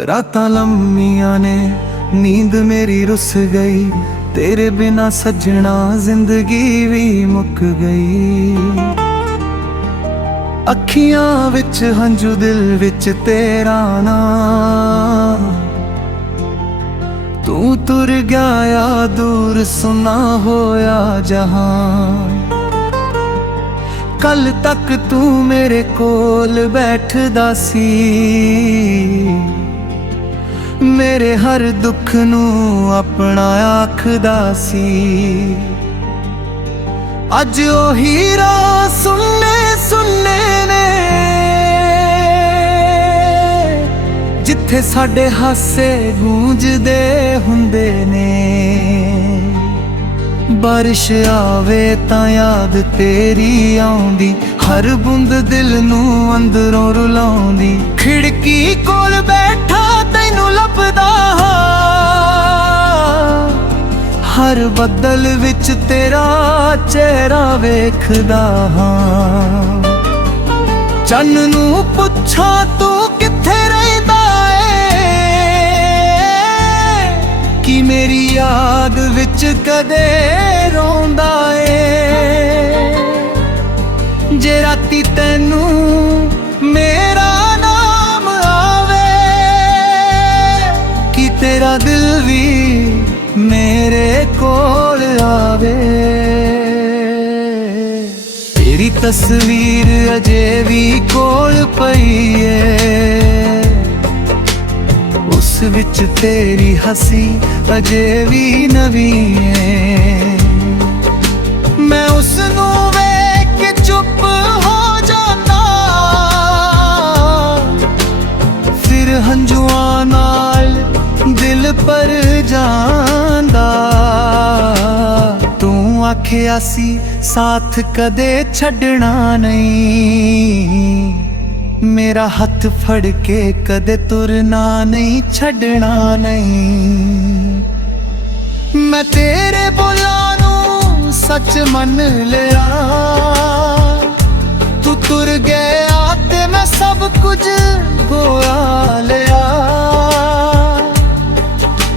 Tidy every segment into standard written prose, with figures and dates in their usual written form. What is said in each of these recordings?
रातां लम्मियां ने नींद मेरी रुस गई, तेरे बिना सजना जिंदगी भी मुक गई। अखियां विच हंझू दिल विच तेरा नाम, तू तुर गया दूर सुना होया जहां। कल तक तू मेरे कोल बैठदा सी, मेरे हर दुख नू अपना आखदा सी। अज ओही राह सुनने सुनने ने, जिथे साडे हासे गूंजदे हुंदे ने। बारिश आवे तां याद तेरी आउंदी, हर बूंद दिल नू अंदरों रुलाउंदी। खिड़की कोल बैठा तैनू लभदा हर बदल विच तेरा चेहरा वेखदा हां। चन्न नू पुछां तू किथे रहिंदा कि मेरी याद विच कदे रोंदा ए। जे राती तैनू मेरा नाम आवे, कि तेरा दिल भी मेरे कोल आवे। तेरी तस्वीर अजे भी कोल पई है, उस विच तेरी हसी अजे भी नवी है। मैं उसनू वेख के चुप हो जाता, फिर हंजुआं नाल दिल पर जांदा। तू आखिया सी साथ कदे छड्डना नहीं, मेरा हथ फड़ के कदे तुरना नहीं, छड्डना नहीं। मैं तेरे बोलां नू सच मन लिया, तू तुर गया ते मैं सब कुछ गोया लिया।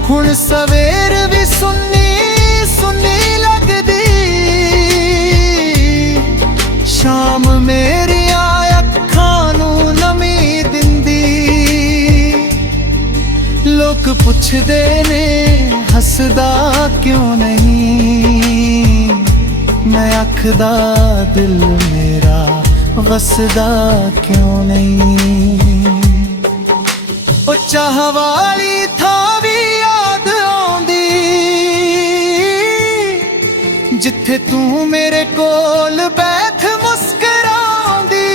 हुण सवेर भी सुन्नी सुन्नी लगदी, शाम मेरी लोग पुछदे ने हसदा क्यों नहीं। मैं आखदा दिल मेरा वसदा क्यों नहीं। ओ चाह वाली था भी याद आउंदी, जिथे तू मेरे कोल बैठ मुस्कराउंदी।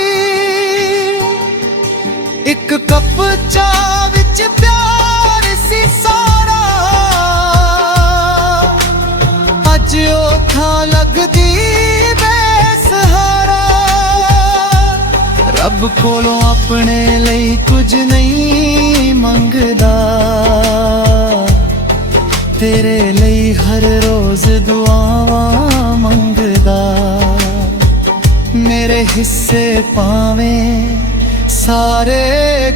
एक कप चाह विच प्यार सी सारा, अज ओ थां लगदी बेसहारा। रब कोलों अपने लई कुछ नहीं मंगदा, तेरे लई हर रोज दुआवां मंगदा। मेरे हिस्से पावें सारे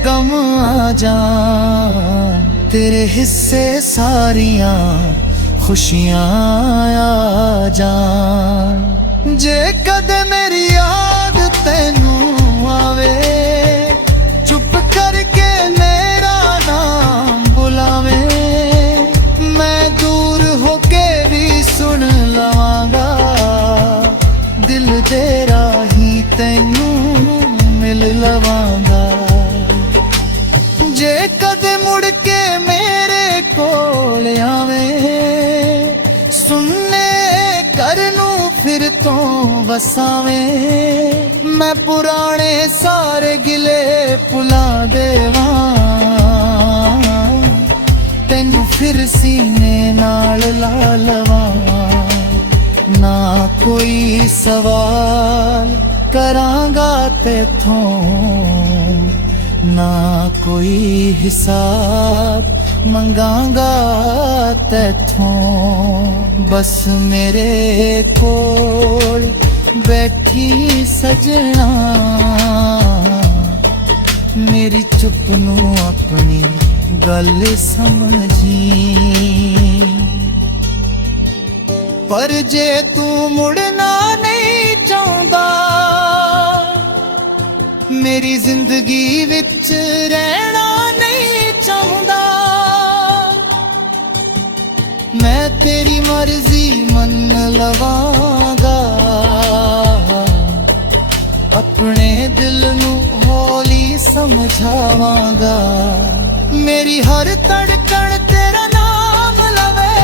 गम आ जान, तेरे हिस्से सारियां खुशियां आ जान। जे कदे मेरी याद तैनू आवे, चुप करके मेरा नाम बुलावे। मैं दूर होके भी सुन लवांगा, दिल तेरा ही तैनू मिल लवांगा। जे कदे मुड़ के मेरे कोल आवे, सुनने करनू फिर तो वसावे। मैं पुराने सारे गिले भुला देवा, तैनू फिर सीने नाल ला लवा। ना कोई सवाल करांगा तेथों, ना कोई हिसाब मंगांगा तेथों। बस मेरे कोल बैठी सजना, मेरी चुप नू अपनी गल समझी। पर जे तू मुड़ना नहीं चाहता, मेरी जिंदगी विच रहना नहीं चाहता, मैं तेरी मर्जी मन लवांगा, अपने दिल नू हौली समझावांगा। मेरी हर धड़कन तेरा नाम लवे,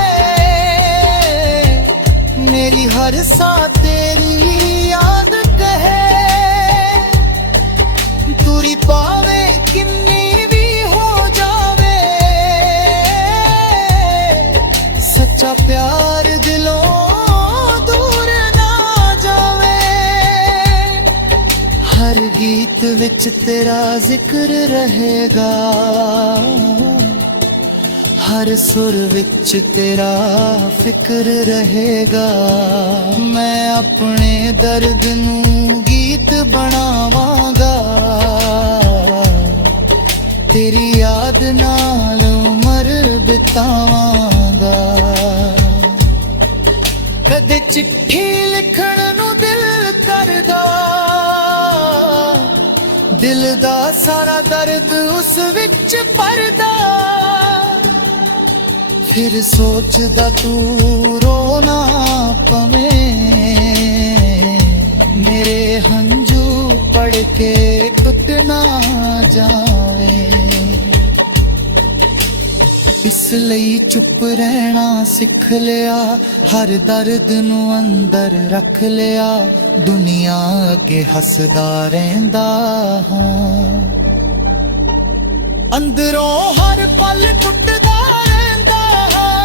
मेरी हर सा तेरी याद कहे। दूरी पावे किन्नी भी हो जावे, सच्चा प्यार दिलों दूर ना जावे। हर गीत विच तेरा जिक्र रहेगा, हर सुर विच तेरा फिक्र रहेगा। मैं अपने दर्द नू गीत बनावांगा, तेरी याद नाल उमर बितावांगा। कदे चिट्ठी लिखण नू दिल करदा, दिल दा सारा दर्द उस विच भरदा। फिर सोचदा तू रोना पवे, मेरे हंजू पढ़ के टुट ना जावे। इसलिए चुप रहना सिख लिया, हर दर्द नू अंदर रख लिया। दुनिया अगे हसदा रहिंदा हां, अंदरों हर पल टुटदा रहिंदा हां।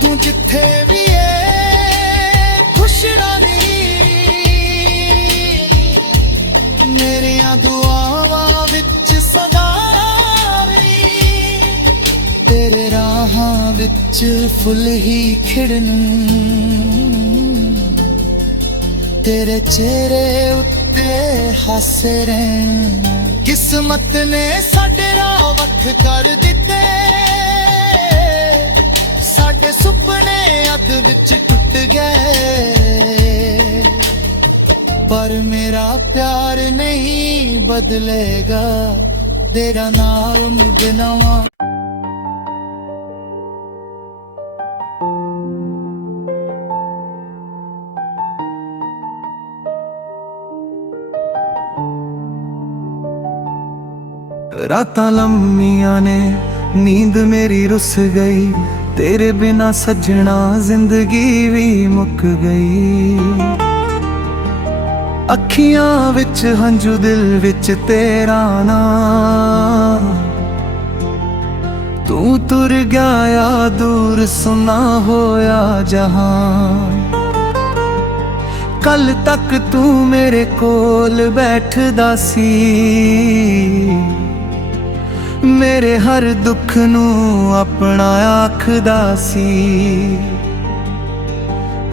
तू जिथे भी है खुश रही, मेरियां दुआवां विच सदा रही। तेरे राहां विच फुल ही खिड़न, तेरे चेहरे उत्ते हसे रहन। किस्मत ने साडे राह वख कर दिते, साडे सुपने अध विच टुट गए। पर मेरा प्यार नहीं बदलेगा, तेरा नाम गिनवा। रातां लम्मियां ने नींद मेरी रुस गई, तेरे बिना सजना जिंदगी भी मुक गई। अखियां विच हंजू दिल विच तेरा नाम, तू तुर गया दूर सुना होया जहां। कल तक तू मेरे कोल बैठदा सी, मेरे हर दुख नू अपना आखदा सी।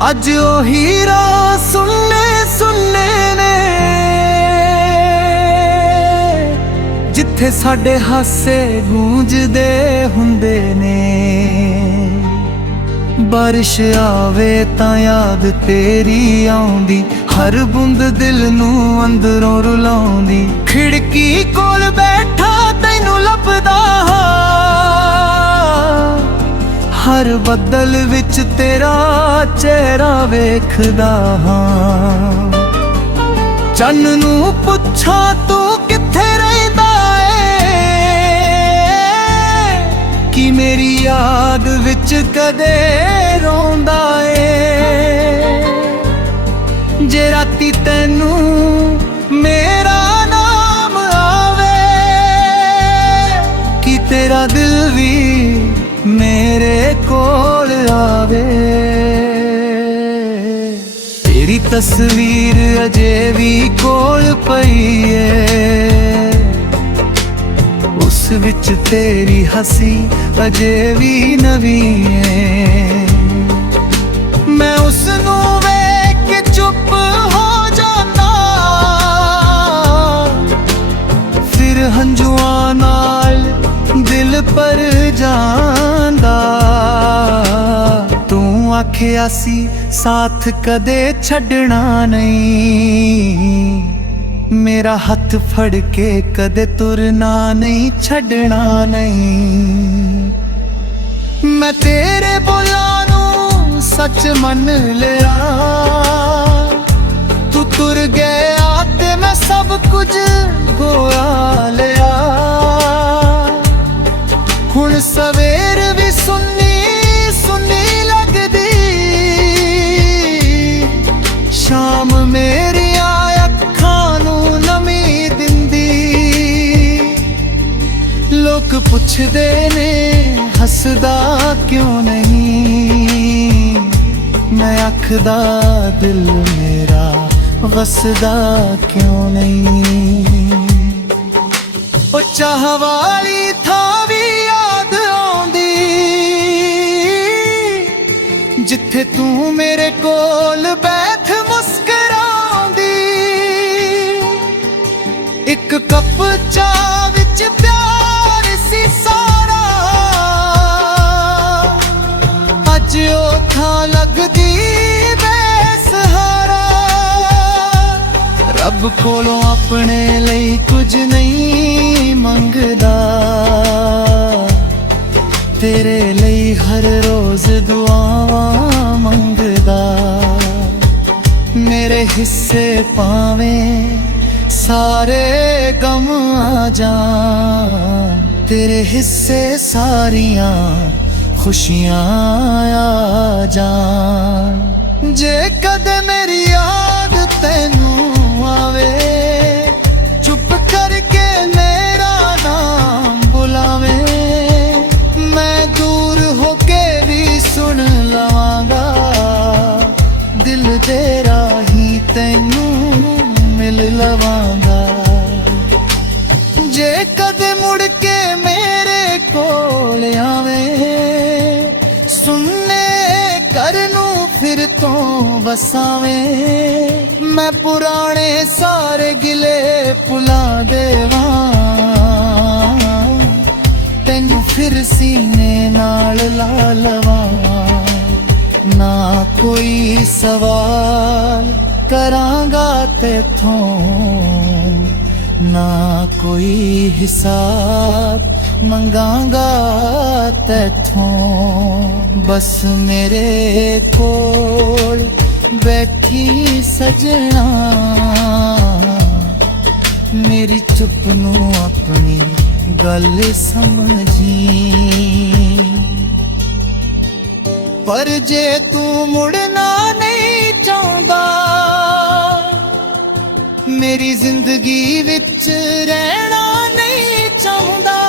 अज ओही राह सुनने सुनने ने, जिथे साडे हासे गूंजदे हुंदे ने। बारिश आवे तां याद तेरी आउंदी, हर बूंद दिल नू अंदरों रुलाउंदी। खिड़की कोल बैठा तैनू लभदा हां, हर बदल विच तेरा चेहरा वेखदा हां। चन्न नू पुछां तू किथे रहिंदा कि मेरी याद विच कदे रोंदा ए। जे राती तैनू मेरा नाम आवे, कि तेरा दिल भी मेरे कोल आवे। तेरी तस्वीर अजे भी कोल पई है, उस विच तेरी हसी अजे भी नवी है। मैं उसनू वेख के चुप हो जाता, फिर ਹੰਝੂਆਂ ਨਾਲ ਦਿਲ ਭਰ ਜਾਂਦਾ। ਤੂੰ ਆਖਿਆ ਸੀ ਸਾਥ ਕਦੇ ਛੱਡਣਾ ਨਹੀਂ, ਮੇਰਾ ਹੱਥ ਫੜ ਕੇ ਕਦੇ ਤੁਰਨਾ ਨਹੀਂ, ਛੱਡਣਾ ਨਹੀਂ। ਮੈਂ ਤੇਰੇ ਬੋਲਾਂ ਨੂੰ ਸੱਚ ਮੰਨ ਲਿਆ, ਤੂੰ ਤੁਰ ਗਿਆ ਤੇ ਮੈਂ ਸਭ ਕੁਝ ਗਵਾ ਲਿਆ। ਹੁਣ ਸਵੇਰ ਵੀ ਸੁੰਨੀ ਸੁੰਨੀ ਲੱਗਦੀ, ਸ਼ਾਮ ਮੇਰੀਆਂ ਅੱਖਾਂ ਨੂੰ ਨਮੀ ਦਿੰਦੀ। ਲੋਕ ਪੁੱਛਦੇ ਨੇ ਹੱਸਦਾ ਕਿਉਂ ਨਹੀਂ, ਮੈਂ ਆਖਦਾ ਦਿਲ ਮੇਰਾ ਵਸਦਾ ਕਿਉਂ ਨਹੀਂ। ਉਹ ਚਾਹ ਵਾਲੀ ਥਾਂ ਵੀ ਯਾਦ ਆਉਂਦੀ, ਜਿੱਥੇ ਤੂੰ ਮੇਰੇ ਕੋਲ ਬੈਠ ਮੁਸਕਰਾਉਂਦੀ। ਇੱਕ ਕੱਪ ਚਾਹ ਵਿੱਚ ਪਿਆਰ ਸੀ ਸਾਰਾ, ਅੱਜ ਉਹ ਥਾਂ ਲੱਗਦੀ ਬੇਸਹਾਰਾ। ਰੱਬ ਕੋਲੋਂ ਆਪਣੇ ਲਈ ਕੁਝ ਨਹੀਂ ਮੰਗਦਾ, ਤੇਰੇ ਲਈ ਹਰ ਰੋਜ਼ ਦੁਆਵਾਂ ਮੰਗਦਾ। ਮੇਰੇ ਹਿੱਸੇ ਭਾਵੇਂ ਸਾਰੇ ਗਮ ਆ ਜਾਣ, ਤੇਰੇ ਹਿੱਸੇ ਸਾਰੀਆਂ ਖੁਸ਼ੀਆਂ ਆ ਜਾਣ। ਜੇ ਕਦੇ ਮੇਰੀ ਯਾਦ ਤੈਨੂੰ ਆਵੇ, ਚੁੱਪ ਕਰਕੇ ਮੇਰਾ ਨਾਮ ਬੁਲਾਵੇ। ਮੈਂ ਦੂਰ ਹੋ ਕੇ ਵੀ ਸੁਣ ਲਵਾਂਗਾ, ਦਿਲ ਦੇ ਰਾਹੀਂ ਤੈਨੂੰ ਮਿਲ ਲਵਾਂਗਾ। ਜੇ ਕਦੇ ਮੁੜ ਕੇ ਮੇਰੇ ਕੋਲ ਆਵੇ, ਸੁਣਨੇ ਘਰ ਨੂੰ ਫਿਰ ਤੋਂ ਵਸਾਵੇਂ। ਮੈਂ ਪੁਰਾਣੇ ਸਾਰੇ ਗਿਲੇ ਭੁਲਾ ਦੇਵਾਂ, ਤੈਨੂੰ ਫਿਰ ਸੀਨੇ ਨਾਲ ਲਾ ਲਵਾਂ। ਨਾ ਕੋਈ ਸਵਾਲ ਕਰਾਂਗਾ ਤੇਥੋਂ, ਨਾ ਕੋਈ ਹਿਸਾਬ ਮੰਗਾਂਗਾ ਤੇਥੋਂ। ਬਸ ਮੇਰੇ ਕੋਲ ਬੈਠੀ ਸਜਣਾ, ਮੇਰੀ ਚੁੱਪ ਨੂੰ ਆਪਣੀ ਗੱਲ ਸਮਝੀ। ਪਰ ਜੇ ਤੂੰ ਮੁੜਨਾ ਨਹੀਂ ਚਾਹੁੰਦਾ, ਮੇਰੀ ਜ਼ਿੰਦਗੀ ਵਿੱਚ ਰਹਿਣਾ ਨਹੀਂ ਚਾਹੁੰਦਾ,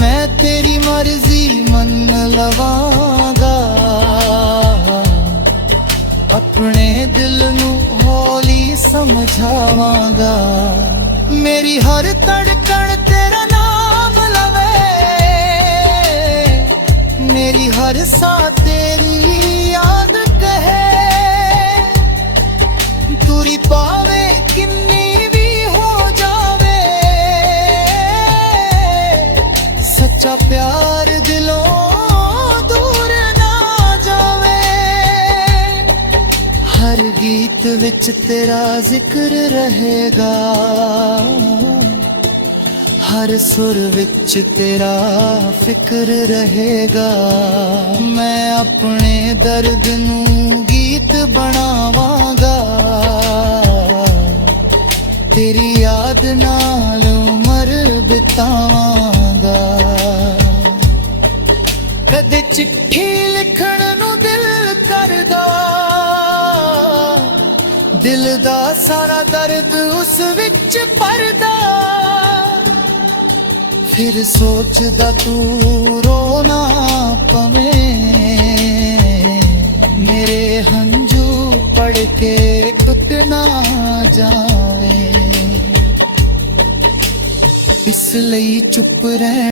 ਮੈਂ ਤੇਰੀ ਮਰਜ਼ੀ ਮੰਨ ਲਵਾਂਗਾ। ਆਪਣੇ ਦਿਲ ਨੂੰ ਹੌਲੀ ਸਮਝਾਵਾਂਗਾ। ਮੇਰੀ ਹਰ ਧੜਕਣ ਤੇਰਾ ਨਾਮ ਲਵੇ, ਮੇਰੀ ਹਰ ਸਾਹ ਤੇਰੀ ਯਾਦ ਕਹੇ। ਦੂਰੀ ਪਾਵੇ ਕਿੰਨੀ ਵੀ ਹੋ ਜਾਵੇ, ਸੱਚਾ ਪਿਆਰ ਦਿਲੋਂ ਦੂਰ ਨਾ ਜਾਵੇ। ਹਰ ਗੀਤ ਵਿੱਚ ਤੇਰਾ ਜ਼ਿਕਰ ਰਹੇਗਾ, ਹਰ ਸੁਰ ਵਿੱਚ ਤੇਰਾ ਫਿਕਰ ਰਹੇਗਾ। ਮੈਂ ਆਪਣੇ ਦਰਦ ਨੂੰ ਗੀਤ ਬਣਾਵਾਂਗਾ, ਤੇਰੀ ਯਾਦ ਨਾਲ ਉਮਰ ਬਿਤਾਵਾਂਗਾ। ਕਦੇ ਚਿੱਠੀ ਲਿਖਣ ਨੂੰ ਦਿਲ ਕਰਦਾ, ਦਿਲ ਦਾ ਸਾਰਾ ਦਰਦ ਉਸ ਵਿੱਚ ਭਰਦਾ। ਫਿਰ ਸੋਚਦਾ ਤੂੰ ਰੋਣਾ ਪਵੇਂ, ਮੇਰੇ ਹੰਝੂ ਪੜ ਕੇ ਟੁੱਟ ਨਾ ਜਾਵੇ। ਇਸ ਲਈ ਚੁੱਪ ਰਹਿ